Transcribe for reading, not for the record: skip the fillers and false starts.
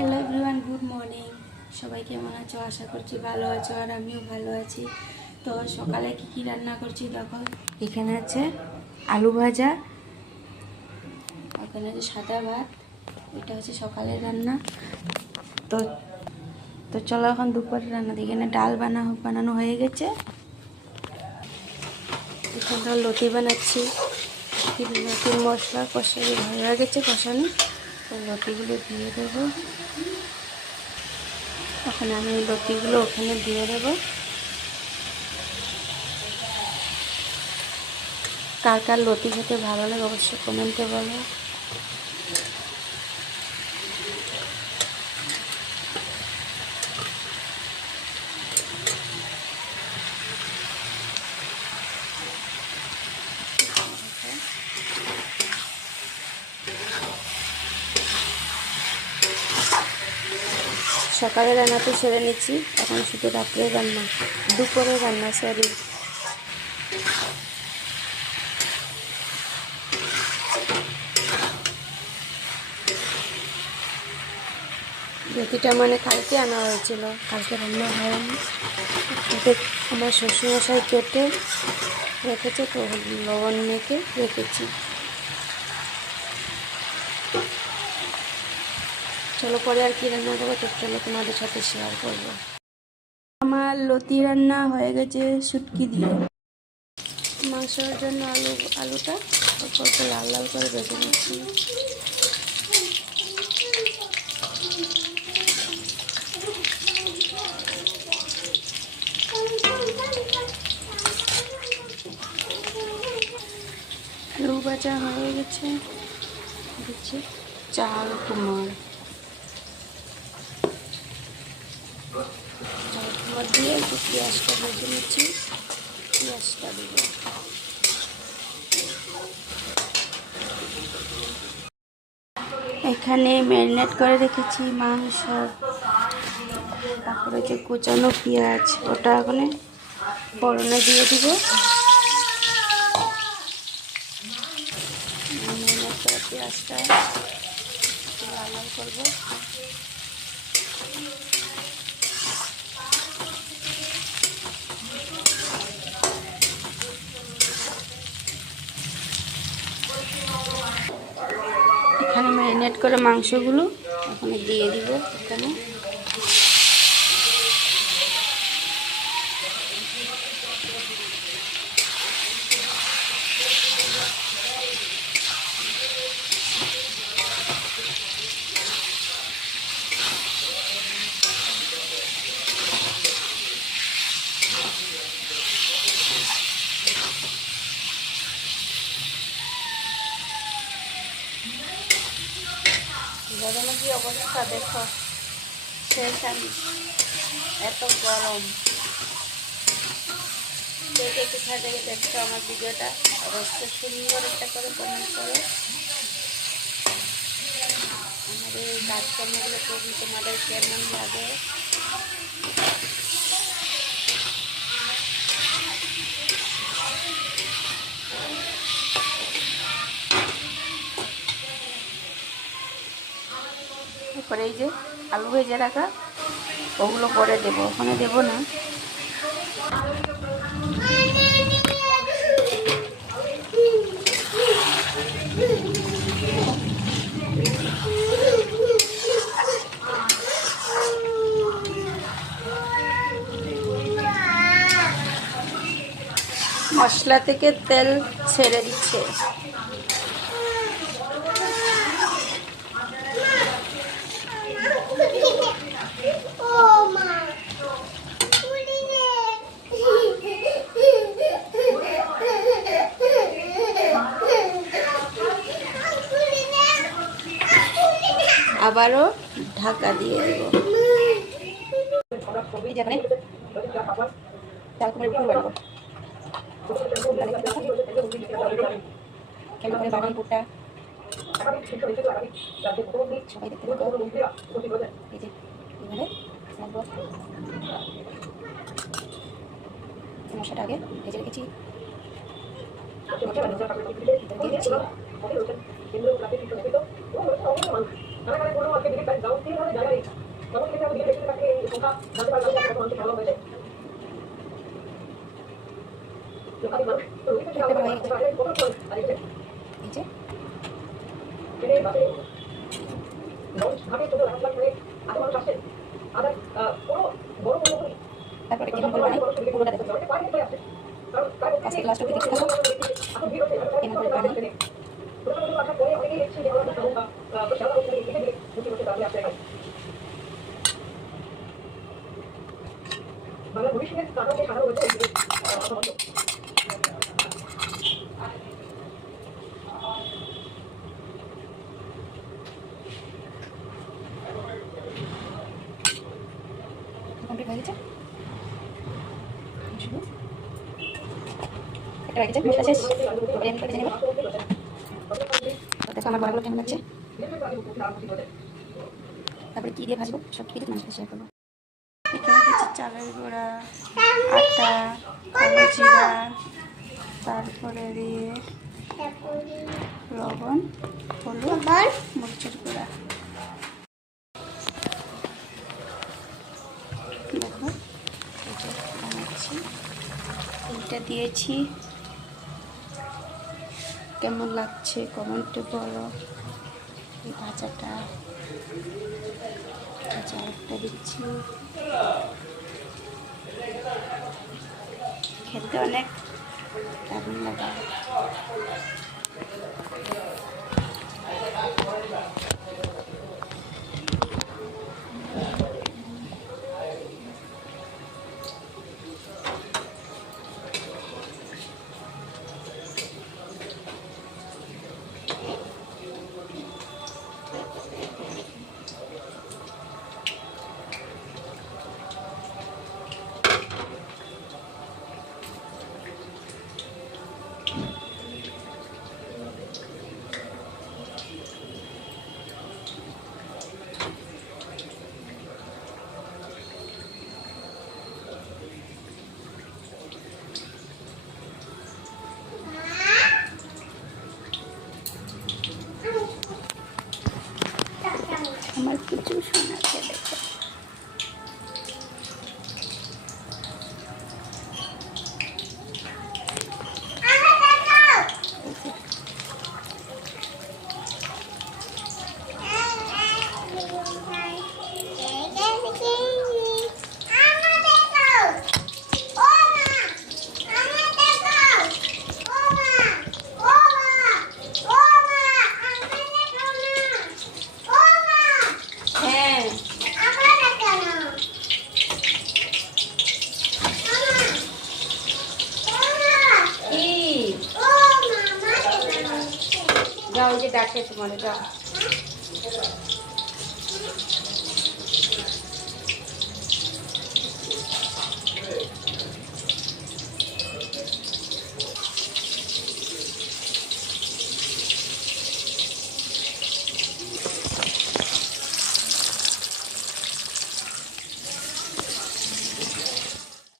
Hello everyone, good morning. সবাই কেমন আছো? আশা করছি ভালো আছো, আর আমিও ভালো আছি। তো সকালে কি রান্না করছি দেখো। এখানে আছে আলু ভাজা, ওখানে আছে সাদা ভাত। এটা হচ্ছে সকালের রান্না। তো তো চলো এখন দুপুরের রান্না দিই। এখানে ডাল বানানো হয়ে গেছে। এখানে লতি বানাচ্ছি। লতির মশলা কষানো হয়ে গেছে, কষানো। তো লতিগুলো দিয়ে দেবো। এখন আমি লতিগুলো ওখানে দিয়ে দেবো। কার কার লতি খেতে ভালো লাগে অবশ্যই কমেন্টে বলো। সকালে রান্না তো সেরে নিচ্ছি, এখন শুধু রাত্রে রান্না, দুপুরে রান্না সরি। লতিটা মানে কালকে আনা হয়েছিল, কালকে রান্না হয়নি। আমার শ্বশুরমশাই কেটে রেখেছে, তো লবণ মেখে রেখেছি। চলো পরে আর কি রান্না করবো, তো চলো তোমাদের সাথে শেয়ার করবো। আমার লতি রান্না হয়ে গেছে শুটকি দিয়ে। মাংসের জন্য আলুটা অল্প লাল লাল করে বেছে নিচ্ছি। আলু ভাজা হয়ে গেছে, দিচ্ছি চাল কুমড় দিয়ে একটু পেঁয়াজটা ভেজে নিচ্ছি। পেঁয়াজটা দিব। এখানে ম্যারিনেট করে রেখেছি মাংস, তারপরে যে কুচানো পেঁয়াজ, ওটা ওখানে ফোড়নে দিয়ে দিব। ম্যারিনেট করা পেঁয়াজটা লাল লাল করবো। এখানে ম্যারিনেট করে মাংসগুলো ওখানে দিয়ে দিব। এখানে গরমে কি অবস্থা দেখো, শেষ আমি, এত গরম। দেখে কোথা থেকে দেখছো আমার ভিডিওটা অবশ্যই সুন্দর একটা করে কমেন্ট করো। আমার এই কাজকর্মগুলো করবি তোমাদের কেমন লাগে। এরপরে এই যে আলু ভেজে রাখা, ওগুলো পরে দেবো, ওখানে দেবো না। মশলা থেকে তেল ছেড়ে দিচ্ছে। আবারও ঢাকা দিয়ে দেব। মশলাটা আগে ভেজে রেখেছি, দিয়ে দিচ্ছি। তারপরে কেমন করে বানাই পুরোটা দেখো আজকে লাস্ট অব্দি দেখতে থাকো কেমন করে বানাই বাংলা ভবিষ্যতের কারণে সারা হয়েছে কমপ্লিট হয়ে গেছে এটা হয়ে গেছে মশলা শেষ এবার আমি করে জানি দেখো আমার বড়াগুলো কেমন লাগছে তারপরে কী দিয়ে ভাজবো সব কিছু মানুষকে শেয়ার করবো এখানে দিচ্ছি চালের গুঁড়া আটা কালো জিরা তারপরে দিয়ে লবণ হলুদ মরিচের গুঁড়া দেখো এটা বানাচ্ছি এটা দিয়েছি কেমন লাগছে কমেন্টে বলো এই ভাজাটা আরেকটা দিচ্ছি খেতে অনেক দারুণ লাগে আমার কিছু শোনাচ্ছে দেখো যাও যে ডাকে তোমার যাও